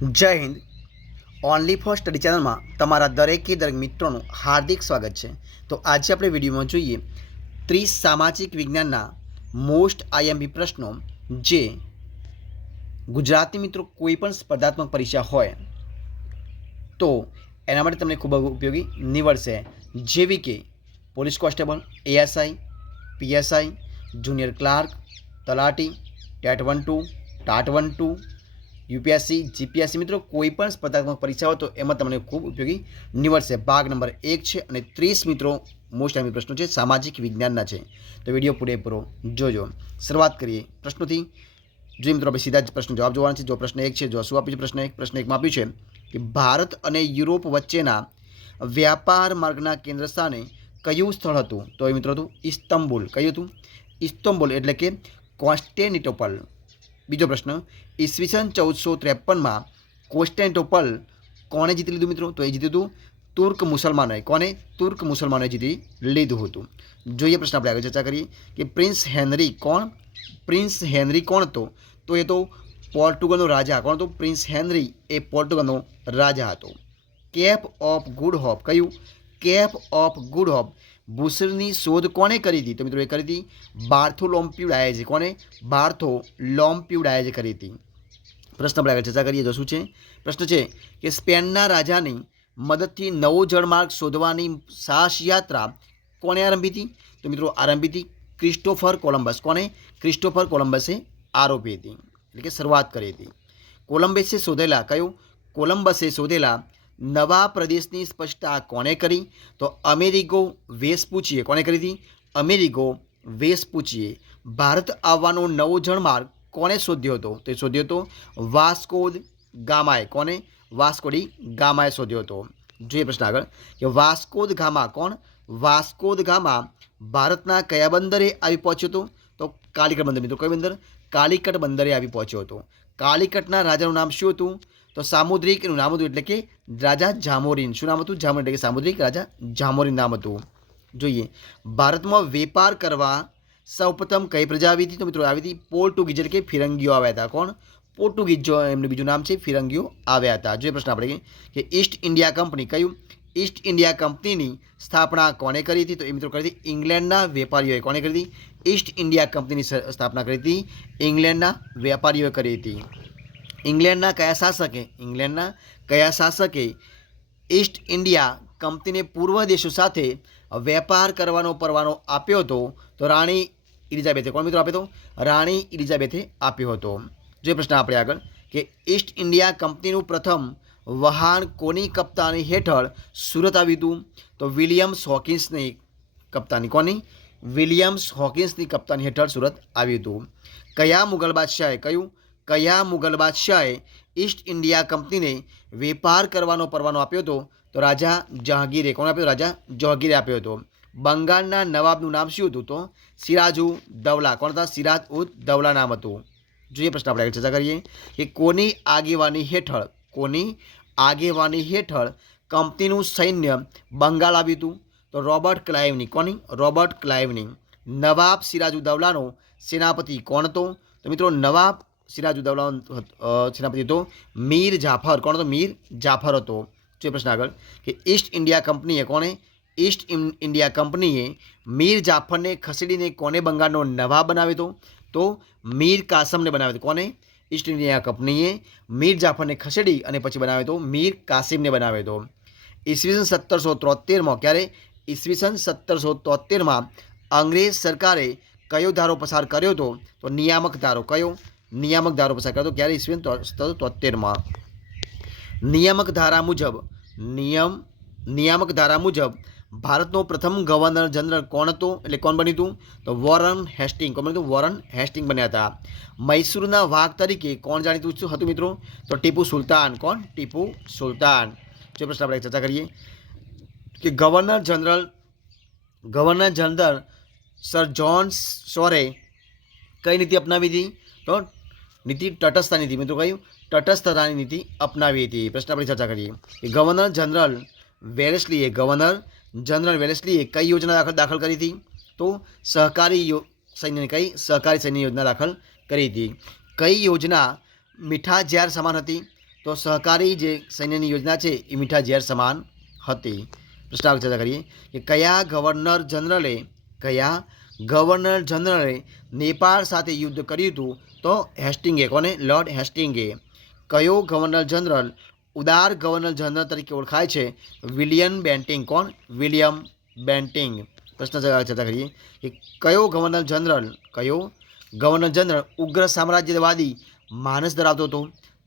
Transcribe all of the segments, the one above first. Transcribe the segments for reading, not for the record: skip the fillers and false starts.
જય Hind. Only for study ચેનલમાં તમારા દરેકે દરેક મિત્રોનું હાર્દિક સ્વાગત છે. તો આજે આપણે વિડીયોમાં જોઈએ 30 સામાજિક વિજ્ઞાનના મોસ્ટ આઈએમપી પ્રશ્નો જે ગુજરાતી મિત્રો કોઈ પણ સ્પર્ધાત્મક પરીક્ષા હોય તો એના માટે તમને ખૂબ જ ઉપયોગી નીવડશે, જેવી કે police constable, ASI, PSI, junior clerk, તલાટી, ટેટ 1-2, ટાટ 1-2, યુપીએસસી, જીપીએસસી મિત્રો કોઈ પણ સ્પર્ધાત્મક પરીક્ષા હોય તો એમાં તમને ખૂબ ઉપયોગી નીવડશે. ભાગ નંબર 1 છે અને 30 મિત્રો મોસ્ટ આઈએમપી પ્રશ્નો છે, સામાજિક વિજ્ઞાનના છે. તો વિડીયો પૂરેપૂરો જોજો. શરૂઆત કરીએ પ્રશ્નોથી. જો મિત્રો આપણે સીધા જ પ્રશ્ન જવાબ જોવાના છે. જો પ્રશ્ન 1 છે, જો શું આપ્યું છે પ્રશ્ન 1માં આપ્યું છે કે ભારત અને યુરોપ વચ્ચેના વ્યાપાર માર્ગના કેન્દ્ર સ્થાને કયું સ્થળ હતું? તો એ મિત્રો હતું ઇસ્તંબુલ. કયું હતું? ઇસ્તંબુલ એટલે કે કોન્સ્ટેન્ટિનોપલ. બીજો પ્રશ્ન, ઈસવીસન 1453માં કોન્સ્ટેન્ટિનોપલ કોણે જીતી લીધું મિત્રો? તો એ જીત્યું હતું તુર્ક મુસલમાનોએ. કોને? તુર્ક મુસલમાનોએ જીતી લીધું હતું. જોઈએ પ્રશ્ન આપણે આગળ ચર્ચા કરીએ કે પ્રિન્સ હેનરી કોણ? પ્રિન્સ હેનરી કોણ હતો? તો એ તો પોર્ટુગલનો રાજા. કોણ હતો? પ્રિન્સ હેનરી એ પોર્ટુગલનો રાજા હતો. Cape of Good Hope. કયું? કેપ ઓફ ગુડ હોપ ભૂસરની શોધ કોણે કરી હતી? તો મિત્રો એ કરી હતી બાર્થોલોમ્પ્યુ ડાયેઝે. કોણે? બાર્થોલોમ્પ્યુ ડાયેઝે કરી હતી. પ્રશ્ન આપણે આગળ ચર્ચા કરીએ. જો શું છે પ્રશ્ન છે કે સ્પેનના રાજાની મદદથી નવો જળમાર્ગ શોધવાની સાહસ યાત્રા કોણે આરંભી હતી? તો મિત્રો આરંભી હતી ક્રિસ્ટોફર કોલંબસ. કોણે? ક્રિસ્ટોફર કોલંબસે આરોપી હતી, એટલે કે શરૂઆત કરી હતી. કોલંબસે શોધેલા કયું? કોલંબસે શોધેલા નવા પ્રદેશની સ્પષ્ટતા કોણે કરી? તો અમેરિગો વેસ્પુચીએ. કોણે કરી હતી? અમેરિગો વેસ્પુચીએ. ભારત આવવાનો નવો જળમાર્ગ કોણે શોધ્યો હતો? તે શોધ્યો હતો વાસ્કો ગામાએ. કોણે? વાસ્કો ડી ગામાએ શોધ્યો હતો. જોઈએ પ્રશ્ન આગળ કે વાસ્કો દ ગામા કોણ? વાસ્કો દ ગામા ભારતના કયા બંદરે આવી પહોંચ્યો હતો? તો કાલિકટ બંદર. મિત્રો કયું બંદર? કાલિકટ બંદરે આવી પહોંચ્યો હતો. કાલિકટના રાજાનું નામ શું હતું? તો સામુદ્રિક એનું નામ હતું, એટલે કે રાજા જામોરીન. શું નામ હતું? જામોરીન, એટલે કે સામુદ્રિક રાજા જામોરીન નામ હતું. જોઈએ ભારતમાં વેપાર કરવા સૌપ્રથમ કઈ પ્રજા આવી હતી? તો મિત્રો આવી હતી પોર્ટુગીઝ, એટલે કે ફિરંગીઓ આવ્યા હતા. કોણ? પોર્ટુગીઝ, જો એમનું બીજું નામ છે ફિરંગીઓ આવ્યા હતા. જોઈએ પ્રશ્ન આપણે કે ઈસ્ટ ઇન્ડિયા કંપની. કયું? ઈસ્ટ ઇન્ડિયા કંપનીની સ્થાપના કોણે કરી હતી? તો એ મિત્રો કરી હતી ઇંગ્લેન્ડના વેપારીઓએ. કોણે કરી હતી? ઈસ્ટ ઇન્ડિયા કંપનીની સ્થાપના કરી હતી ઇંગ્લેન્ડના વેપારીઓએ કરી હતી. ઇંગ્લેન્ડના કયા શાસકે ઈસ્ટ ઇન્ડિયા કંપનીને પૂર્વ દેશો સાથે વેપાર કરવાનો પરવાનો આપ્યો હતો? તો રાણી ઇલિઝાબેથે. કોણ મિત્રો આપ્યો હતો? રાણી ઇલિઝાબેથે આપ્યો હતો. જે પ્રશ્ન આપણે આગળ કે ઈસ્ટ ઇન્ડિયા કંપનીનું પ્રથમ વહાણ કોની કપ્તાની હેઠળ સુરત આવ્યું હતું? તો વિલિયમ્સ હોકિન્સની કપ્તાની. કોની? વિલિયમ્સ હોકિન્સની કપ્તાની હેઠળ સુરત આવ્યું હતું. કયા મુગલ બાદશાહે? કયું? કયા મુગલ બાદશાહે ઈસ્ટ ઇન્ડિયા કંપનીને વેપાર કરવાનો પરવાનો આપ્યો હતો? તો રાજા જહાંગીરે. કોણ આપ્યો? રાજા જહાંગીરે આપ્યો હતો. બંગાળના નવાબનું નામ શું હતું? તો સિરાજુ દૌલા. કોણ હતા? સિરાજ ઉદ દૌલા નામ હતું. જોઈએ પ્રશ્ન આપણે આગળ ચર્ચા કરીએ કે કોની આગેવાની હેઠળ કંપનીનું સૈન્ય બંગાળ આવ્યું હતું? તો રોબર્ટ ક્લાઇવની. કોની? રોબર્ટ ક્લાઇવની. નવાબ સિરાજુદ્દૌલાનો સેનાપતિ કોણ હતો? તો મિત્રો નવાબ સિરાજુદ્દૌલાનો સેનાપતિ હતો મીર જાફર. કોણ હતો? મીર જાફર હતો. જોઈએ પ્રશ્ન આગળ કે ઈસ્ટ ઇન્ડિયા કંપનીએ. કોણે? ઈસ્ટ ઇન્ડિયા કંપનીએ મીર જાફરને ખસેડીને કોને બંગાળનો નવાબ બનાવ્યો હતો? તો મીર કાસમને બનાવ્યો હતો. કોને? ઈસ્ટ ઇન્ડિયા કંપનીએ મીર જાફરને ખસેડી અને પછી બનાવ્યો હતો મીર કાસિમને બનાવ્યો હતો. ઈસવીસન 1773માં ક્યારે? ઈસવીસન 1773માં અંગ્રેજ સરકારે કયો ધારો પસાર કર્યો હતો? તો નિયામક ધારો. કયો? નિયામક ધારો પસાર કર્યો હતો. ક્યારે? ઈસવીસન 1773માં. નિયામક ધારા મુજબ ભારતનો પ્રથમ ગવર્નર જનરલ કોણ હતો? એટલે કોણ બન્યું હતું? તો વોરન હેસ્ટિંગ. કોણ બન્યું હતું? વોરન હેસ્ટિંગ બન્યા હતા. મૈસૂરના વાઘ તરીકે કોણ જાણીતું હતું મિત્રો? તો ટીપુ સુલતાન. કોણ? ટીપુ સુલતાન. જે પ્રશ્ન આપણે ચર્ચા કરીએ કે ગવર્નર જનરલ સર જ્હોન શોરે કઈ નીતિ અપનાવી હતી? તો નીતિ તટસ્થતા નીતિ. મિત્રો કયું? તટસ્થતાની નીતિ અપનાવી હતી. પ્રશ્ન આપણે ચર્ચા કરીએ કે ગવર્નર જનરલ વેલેસ્લીએ કઈ યોજના દાખલ કરી હતી? તો સહકારી સૈન્ય યોજના દાખલ કરી હતી. કઈ યોજના મીઠા ઝેર સમાન હતી? તો સહકારી જે સૈન્યની યોજના છે એ મીઠા ઝેર સમાન હતી. પ્રશ્ન આગળ ચર્ચા કરીએ કે કયા ગવર્નર જનરલે નેપાળ સાથે યુદ્ધ કર્યું હતું? તો હેસ્ટિંગે. કોને? લોર્ડ હેસ્ટિંગે. કયો ગવર્નર જનરલ ઉદાર ગવર્નર જનરલ તરીકે ઓળખાય છે? William Bentinck. કોણ? William Bentinck. પ્રશ્ન ચર્ચા કરીએ કે કયો ગવર્નર જનરલ ઉગ્ર સામ્રાજ્યવાદી માનસ ધરાવતો હતો?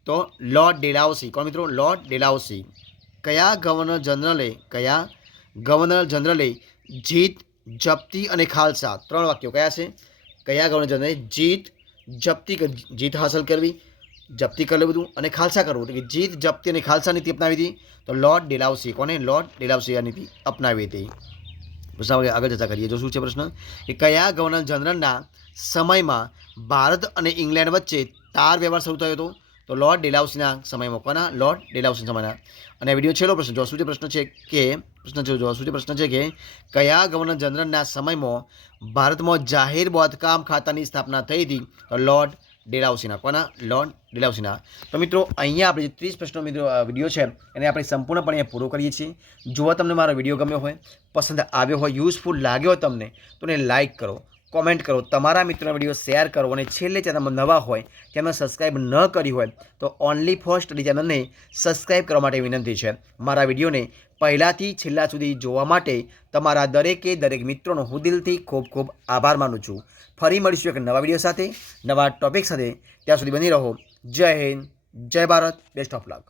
તો લોર્ડ ડેલાઉસી. કોણ મિત્રો? Lord Dalhousie. કયા ગવર્નર જનરલે જીત, જપ્તી અને ખાલસા, 3 વાક્યો કયા છે? કયા ગવર્નર જનરલે જીત હાંસલ કરવી, જપ્તી કરી બધું અને ખાલસા કરવું, એટલે કે જીત, જપ્તી અને ખાલસા નીતિ અપનાવી હતી? તો લોર્ડ ડેલાઉસી. કોને? લોર્ડ ડેલાઉસી આ નીતિ અપનાવી હતી. પ્રશ્ન આગળ ચર્ચા કરીએ. જો શું છે પ્રશ્ન કે કયા ગવર્નર જનરલના સમયમાં ભારત અને ઇંગ્લેન્ડ વચ્ચે તાર વ્યવહાર શરૂ થયો હતો? તો લોર્ડ ડેલાઉસીના સમયમાં. કોના? લોર્ડ ડેલાઉસીના સમયના. અને વિડીયો છેલ્લો પ્રશ્ન જો શું છે પ્રશ્ન છે કે કયા ગવર્નર જનરલના સમયમાં ભારતમાં જાહેર બાંધકામ ખાતાની સ્થાપના થઈ હતી? તો લોર્ડ ડેલાઉસીના. કોના? લોર્ડ ડેલાઉસીના. તો મિત્રો અહીંયા આપણે જે 30 પ્રશ્નો મિત્રો વિડીયો છે એને આપણે સંપૂર્ણપણે પૂરો કરીએ છીએ. જો તમને મારો વિડીયો ગમ્યો હોય, પસંદ આવ્યો હોય, યુઝફુલ લાગ્યો તમને તો એને લાઇક કરો, કોમેન્ટ કરો, તમારા મિત્રોના વિડીયો શેર કરો અને છેલ્લે ચેનલમાં નવા હોય ચેનલ સબસ્ક્રાઈબ ન કરી હોય તો ઓનલી ફોર સ્ટડી ચેનલને સબસ્ક્રાઈબ કરવા માટે વિનંતી છે. મારા વિડીયોને પહેલાંથી છેલ્લા સુધી જોવા માટે તમારા દરેક મિત્રોનો હું દિલથી ખૂબ ખૂબ આભાર માનું છું. ફરી મળીશું એક નવા વિડીયો સાથે, નવા ટોપિક સાથે. ત્યાં સુધી બની રહો. જય હિન્દ, જય ભારત, બેસ્ટ ઓફ લક.